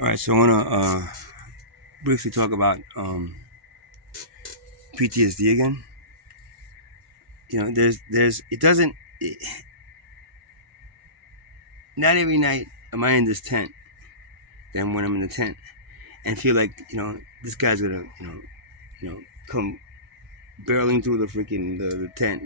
All right, so I want to briefly talk about PTSD again. It doesn't. Not every night am I in this tent. Then when I'm in the tent and feel like this guy's gonna come barreling through the freaking the tent.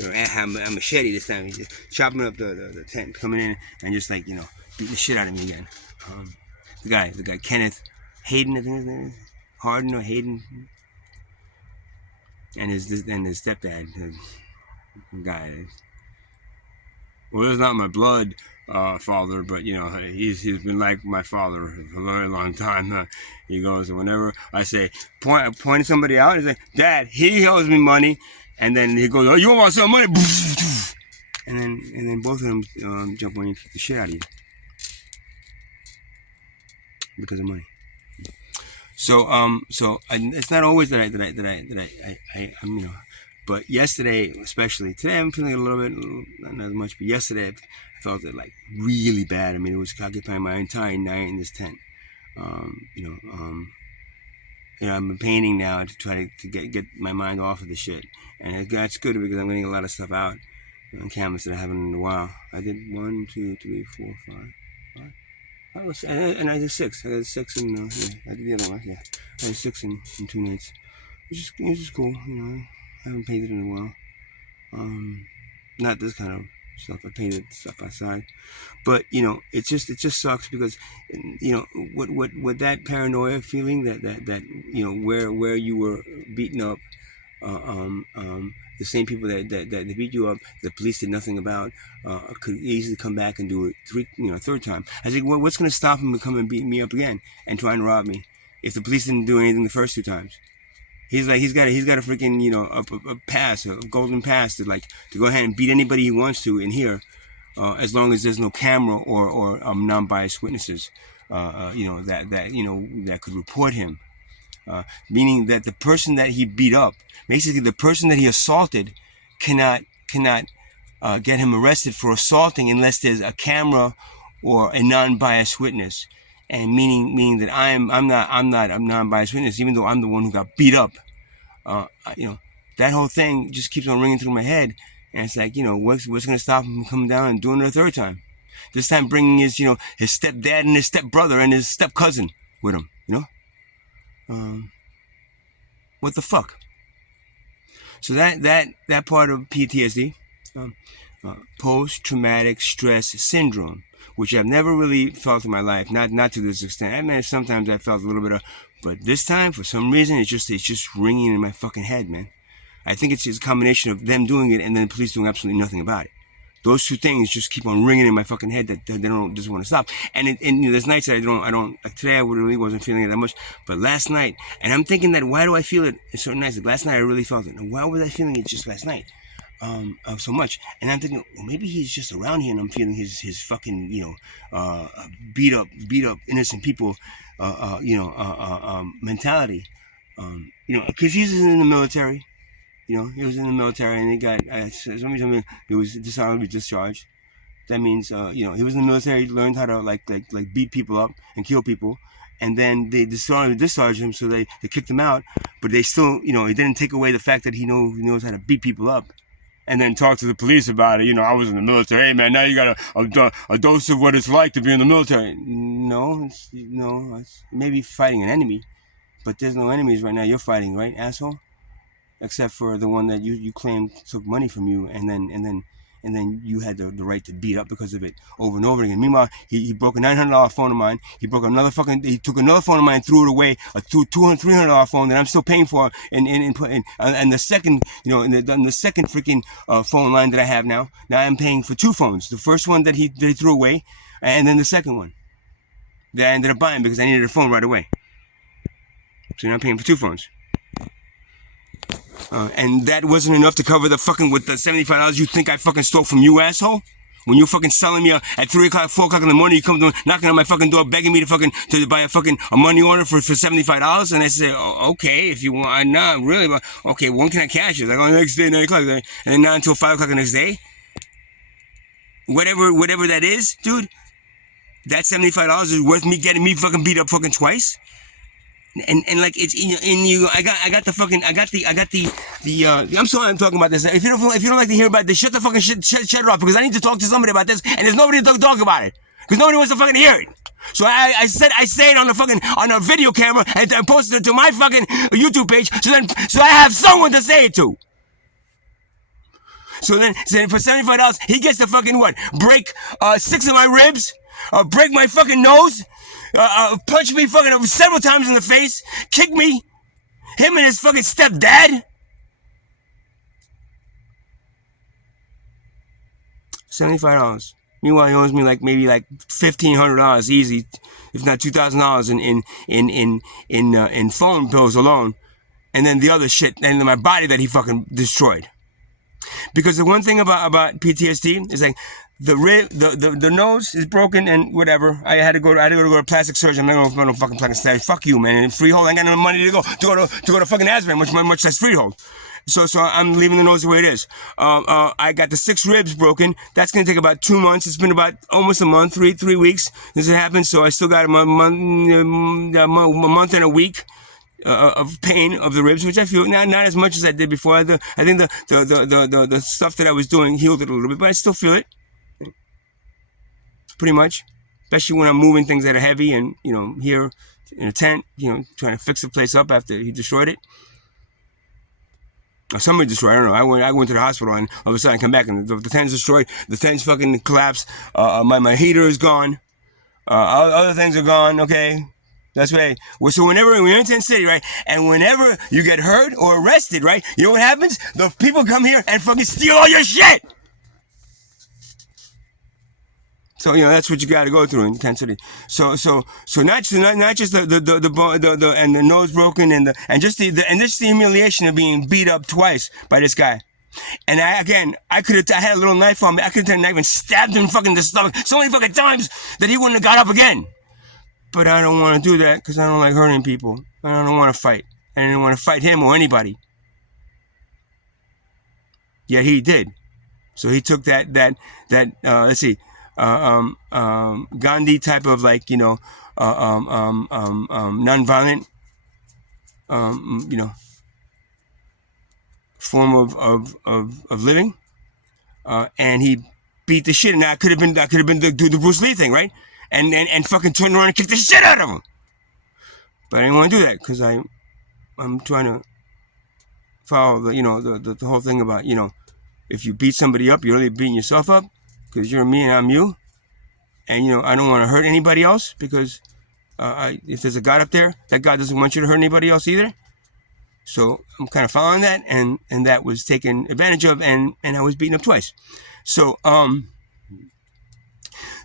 I have a machete this time. He's just chopping up the tent, coming in and just like beating the shit out of me again. Um, the guy Kenneth Hayden, I think his name is Harden or Hayden, and his stepdad, the guy. Well, it's not my blood father, but he's been like my father for a very long time. He goes, whenever I say pointing somebody out, he's like, Dad, he owes me money, and then he goes, oh, you want some money? And then both of them jump on you and kick the shit out of you because of money. So it's not always that I'm but yesterday, especially today, I'm feeling a little bit, not as much, but yesterday I felt it like really bad. I mean, it was occupying my entire night in this tent. I've been painting now to try to get my mind off of the shit, and that's good because I'm getting a lot of stuff out on canvas that I haven't in a while. I did 1, 2, 3, 4, 5. And I did 6. I did 6 and I did the other one. Yeah, I did 6 in 2 nights, which is cool. I haven't painted in a while. Not this kind of stuff. I painted stuff outside, but it just sucks because what that paranoia feeling that where you were beaten up, the same people that beat you up, the police did nothing about, could easily come back and do it third time. I think what's going to stop him from coming and beating me up again and trying to rob me if the police didn't do anything the first 2 times? He's got a freaking a pass, a golden pass to go ahead and beat anybody he wants to in here, as long as there's no camera or non-biased witnesses, that could report him. Meaning that the person that he beat up, basically the person that he assaulted, cannot get him arrested for assaulting unless there's a camera or a non-biased witness. And meaning that I'm not a non-biased witness, even though I'm the one who got beat up. That whole thing just keeps on ringing through my head, and it's like, what's going to stop him from coming down and doing it a third time? This time bringing his stepdad and his stepbrother and his step cousin with him. What the fuck? So that part of PTSD, post-traumatic stress syndrome, which I've never really felt in my life, not to this extent. I mean, sometimes I felt a little bit of, but this time, for some reason, it's just ringing in my fucking head, man. I think it's a combination of them doing it and then the police doing absolutely nothing about it. Those 2 things just keep on ringing in my fucking head that they just want to stop. And there's nights that I don't. Like today, I really wasn't feeling it that much, but last night, and I'm thinking that why do I feel it in certain nights? Like last night, I really felt it. And why was I feeling it just last night? So much, and I'm thinking, well, maybe he's just around here, and I'm feeling his fucking beat up innocent people, mentality, because he's in the military, he was in the military, and he got somebody told me he was dishonorably discharged. That means he was in the military, learned how to like beat people up and kill people. And then they discharged him, so they kicked him out. But they still, it didn't take away the fact that he knows how to beat people up. And then talk to the police about it. I was in the military. Hey, man, now you got a dose of what it's like to be in the military. No, it's maybe fighting an enemy, but there's no enemies right now. You're fighting, right, asshole? Except for the one that you claimed took money from you, and then you had the right to beat up because of it over and over again. Meanwhile, he broke a $900 phone of mine. He took another phone of mine and threw it away, a $300 phone that I'm still paying for, and the second, in the second freaking phone line that I have now I'm paying for 2 phones. The first one that he threw away, and then the second one that I ended up buying because I needed a phone right away. So now I'm paying for 2 phones. And that wasn't enough to cover the fucking with the $75 you think I fucking stole from you, asshole. When you're fucking selling me at 3 o'clock, 4 o'clock in the morning, you come knocking on my fucking door, begging me to buy a money order for $75, and I say, oh, okay, if you want, not really, but okay, when can I cash it? Like on the next day, 9 o'clock, and then not until 5 o'clock the next day. Whatever that is, dude. that $75 is worth me getting me fucking beat up fucking twice. And like it's in you. I got the. I'm sorry I'm talking about this. If you don't like to hear about this, shut the fucking shut it off, because I need to talk to somebody about this, and there's nobody to talk about it because nobody wants to fucking hear it. So I say it on a video camera and I posted it to my fucking YouTube page. So I have someone to say it to. So then for $75, he gets to fucking what? Break 6 of my ribs, break my fucking nose, punch me fucking several times in the face, kick me, him and his fucking stepdad. $75. Meanwhile, he owes me maybe $1,500 easy, if not $2,000 in phone bills alone, and then the other shit and my body that he fucking destroyed. Because the one thing about PTSD is like the nose is broken and whatever. I had to go to a plastic surgeon. I'm not going to fucking plastic surgeon. Fuck you, man. And Freehold, I ain't got no money to go to fucking Asbury, much less Freehold. So I'm leaving the nose the way it is. I got the 6 ribs broken. That's gonna take about 2 months. It's been about almost a month, three weeks since it happened. So I still got a month and a week of pain of the ribs, which I feel not as much as I did before. I think the stuff that I was doing healed it a little bit, but I still feel it pretty much, especially when I'm moving things that are heavy and here in a tent, trying to fix the place up after he destroyed it. Or somebody destroyed. I don't know. I went to the hospital and all of a sudden I come back and the tent's destroyed. The tent's fucking collapsed. My heater is gone. Other things are gone. Okay. That's right. Well, so whenever we're in Tent City, right, and whenever you get hurt or arrested, right, you know what happens? The people come here and fucking steal all your shit. So that's what you got to go through in Tent City. So not just the and the nose broken and just the humiliation of being beat up twice by this guy. And I had a little knife on me. I could have taken a knife and stabbed him fucking in the stomach so many fucking times that he wouldn't have got up again. But I don't want to do that because I don't like hurting people. I don't want to fight. I didn't want to fight him or anybody. Yet he did. So he took that let's see, Gandhi type of nonviolent form of living, and he beat the shit. And that could have been the Bruce Lee thing, right? And fucking turn around and kick the shit out of him. But I didn't want to do that because I'm trying to follow the whole thing about if you beat somebody up, you're really beating yourself up because you're me and I'm you. And I don't want to hurt anybody else because if there's a God up there, that God doesn't want you to hurt anybody else either. So I'm kind of following that, and that was taken advantage of, and I was beaten up twice. So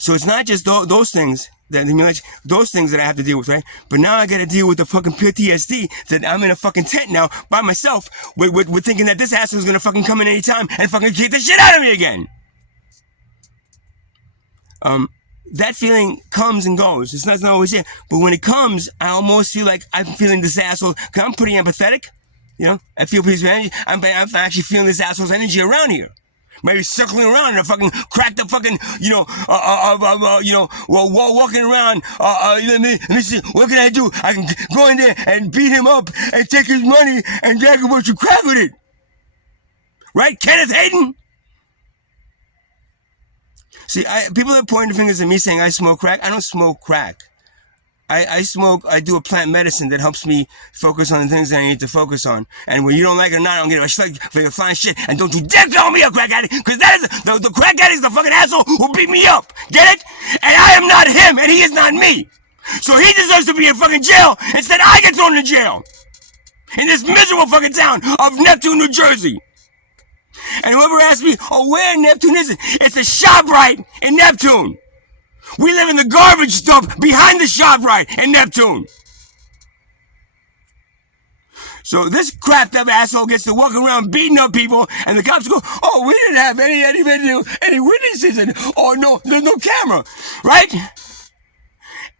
it's not just those things those things that I have to deal with, right? But now I got to deal with the fucking PTSD that I'm in a fucking tent now by myself with thinking that this asshole is gonna fucking come in any time and fucking kick the shit out of me again. That feeling comes and goes. It's not always there. But when it comes, I almost feel like I'm feeling this asshole. Cause I'm pretty empathetic. I feel his energy. I'm actually feeling this asshole's energy around here. Maybe circling around in a fucking cracked up fucking, walking around. Let me see. What can I do? I can go in there and beat him up and take his money and drag a bunch of crack with it. Right, Kenneth Hayden? See, people are pointing fingers at me saying I smoke crack. I don't smoke crack. I do a plant medicine that helps me focus on the things that I need to focus on. And when you don't like it or not, I don't give a shit for your fine shit. And don't you dare call me a crack addict, because that is the crack addict is the fucking asshole who beat me up. Get it? And I am not him, and he is not me. So he deserves to be in fucking jail. Instead, I get thrown in jail in this miserable fucking town of Neptune, New Jersey. And whoever asks me, where in Neptune is it? It's a ShopRite in Neptune. We live in the garbage dump behind the ShopRite in Neptune. So this crapped up asshole gets to walk around beating up people, and the cops go, we didn't have any witnesses, and no, there's no camera, right?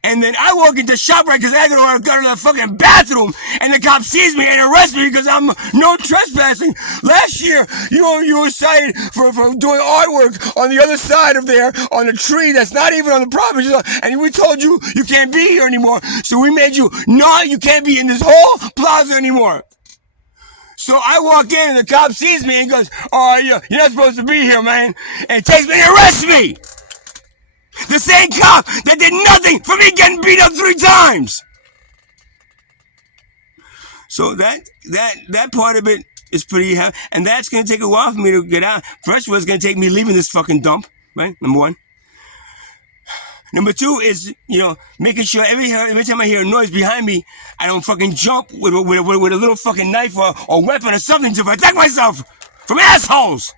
And then I walk into ShopRite because I gotta go to the fucking bathroom, and the cop sees me and arrests me because I'm no trespassing. Last year, you were cited for doing artwork on the other side of there on a tree that's not even on the property, and we told you you can't be here anymore. So we made you you can't be in this whole plaza anymore. So I walk in and the cop sees me and goes, "Oh, you're not supposed to be here, man," and takes me and arrests me. The same cop that did nothing for me getting beat up 3 times. So that part of it is pretty heavy, and that's gonna take a while for me to get out. First of all, it's gonna take me leaving this fucking dump, right? Number 1. Number 2 is, making sure every time I hear a noise behind me, I don't fucking jump with a little fucking knife or weapon or something to protect myself from assholes.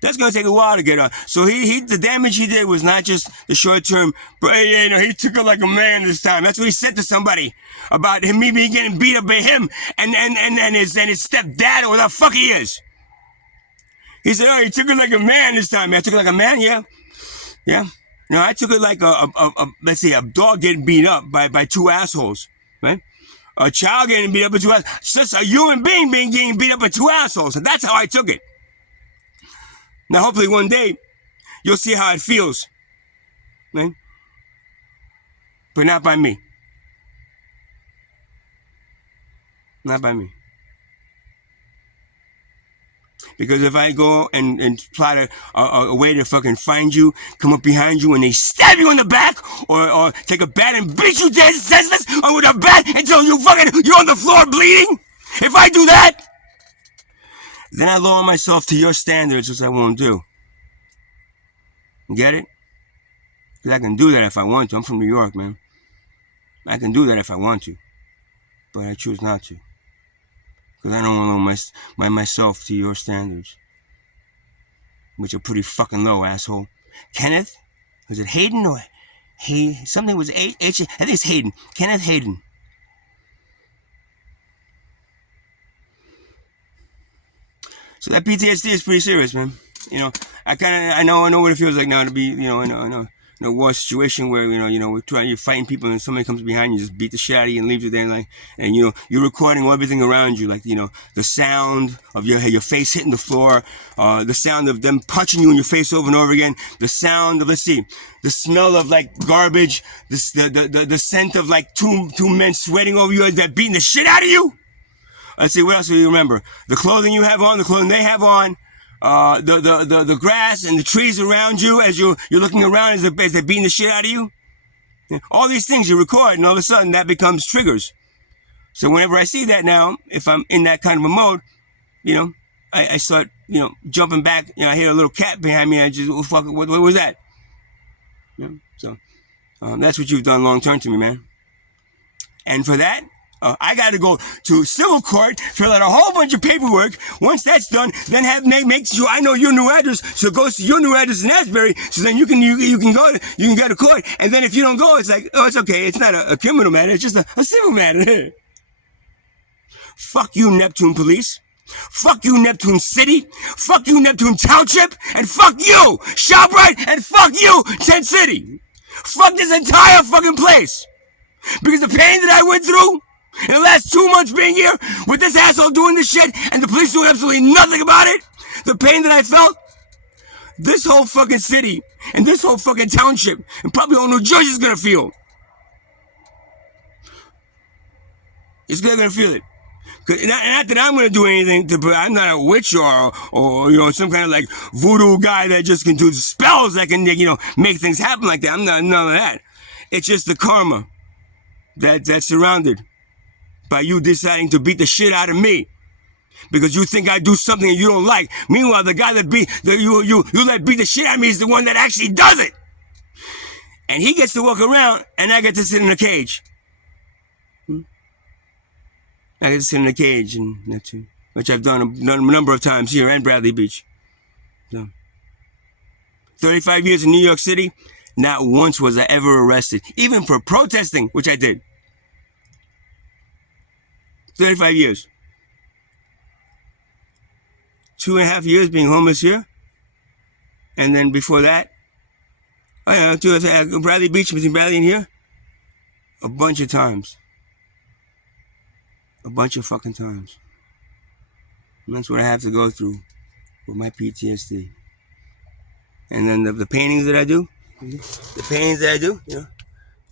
That's gonna take a while to get out. So the damage he did was not just the short term, but he took it like a man this time. That's what he said to somebody about me getting beat up by him and his stepdad or whatever the fuck he is. He said, "Oh, he took it like a man this time." I took it like a man, yeah. No, I took it like let's say a dog getting beat up by 2 assholes, right? A child getting beat up by 2 assholes. Just a human being getting beat up by 2 assholes. And that's how I took it. Now, hopefully one day, you'll see how it feels, right? But not by me. Not by me. Because if I go and plot a way to fucking find you, come up behind you and they stab you in the back, or take a bat and beat you dead senseless, or with a bat until you're on the floor bleeding, if I do that, then I lower myself to your standards, which I won't do. You get it? Because I can do that if I want to. I'm from New York, man. I can do that if I want to. But I choose not to. Because I don't want to lower myself to your standards. Which are pretty fucking low, asshole. Kenneth? Was it Hayden or something was H? I think it's Hayden. Kenneth Hayden. So that PTSD is pretty serious, man. I know what it feels like now to be, in a war situation where, you're fighting people and somebody comes behind you, just beat the shit out of you and leaves you there, and you're recording everything around you, the sound of your face hitting the floor, the sound of them punching you in your face over and over again, the sound of, the smell of garbage, the scent of two men sweating over you as they're beating the shit out of you. Let's see, what else do you remember? The clothing you have on, the clothing they have on, the grass and the trees around you as you're looking around as they're beating the shit out of you. All these things you record, and all of a sudden that becomes triggers. So whenever I see that now, if I'm in that kind of a mode, I start, jumping back. I hear a little cat behind me, and I just, oh, fuck, what was that? So that's what you've done long term to me, man. And for that, I got to go to civil court, fill out a whole bunch of paperwork. Once that's done, then make sure I know your new address, so it goes to your new address in Asbury. So then you can go to court. And then if you don't go, it's like, oh, it's okay. It's not a criminal matter. It's just a civil matter. Fuck you, Neptune Police. Fuck you, Neptune City. Fuck you, Neptune Township. And fuck you, ShopRite. And fuck you, Tent City. Fuck this entire fucking place. Because the pain that I went through in the last 2 months being here with this asshole doing this shit and the police doing absolutely nothing about it, the pain that I felt, this whole fucking city and this whole fucking township and probably all New Jersey's gonna feel. It's gonna feel it. Not that I'm gonna do anything I'm not a witch or some kind of voodoo guy that just can do spells that can make things happen like that. I'm not none of that. It's just the karma that's surrounded by you deciding to beat the shit out of me because you think I do something you don't like. Meanwhile, the guy that you let beat the shit out of me is the one that actually does it, and he gets to walk around, and I get to sit in a cage. I get to sit in a cage in Neptune, which I've done a number of times here and Bradley Beach. So, 35 years in New York City, not once was I ever arrested, even for protesting, which I did. 35 years. 2.5 years being homeless here. And then before that, Oh yeah, to Bradley Beach, between Bradley and here, a bunch of times, a bunch of fucking times. And that's what I have to go through with my PTSD. And then the paintings that I do,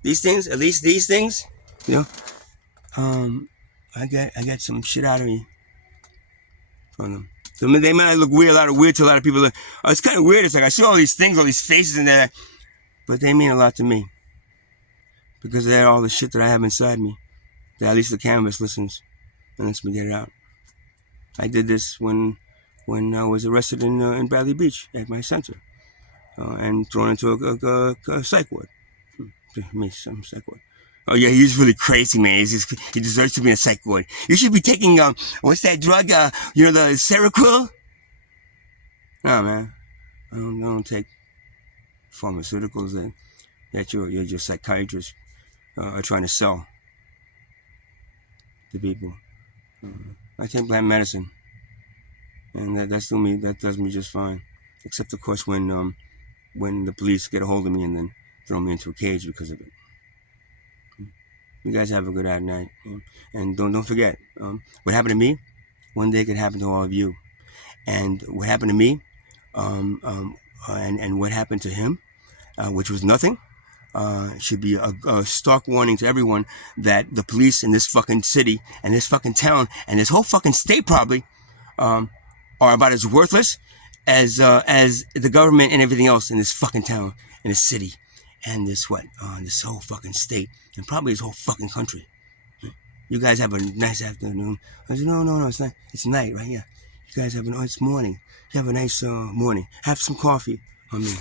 these things, at least these things, you know, I get some shit out of me from them. So they might look weird, weird to a lot of people. It's kind of weird. It's like I see all these things, all these faces in there, but they mean a lot to me because they're all the shit that I have inside me. That at least the canvas listens and lets me get it out. I did this when I was arrested in Bradley Beach at my center and thrown into a psych ward. Me, some psych ward. Oh yeah, he's really crazy, man. He deserves to be in a psych ward. You should be taking what's that drug? The Seroquel. No, man, I don't take pharmaceuticals that your psychiatrist are trying to sell to people. I take plant medicine, and that does me just fine. Except of course when the police get a hold of me and then throw me into a cage because of it. You guys have a good night, and don't forget what happened to me. One day could happen to all of you, and what happened to me, and what happened to him, which was nothing. Should be a stark warning to everyone that the police in this fucking city and this fucking town and this whole fucking state probably are about as worthless as the government and everything else in this fucking town, in this city, and this whole fucking state, and probably this whole fucking country. You guys have a nice afternoon. I said, no, it's not. It's night, right? Yeah. You guys have it's morning. You have a nice morning. Have some coffee on me.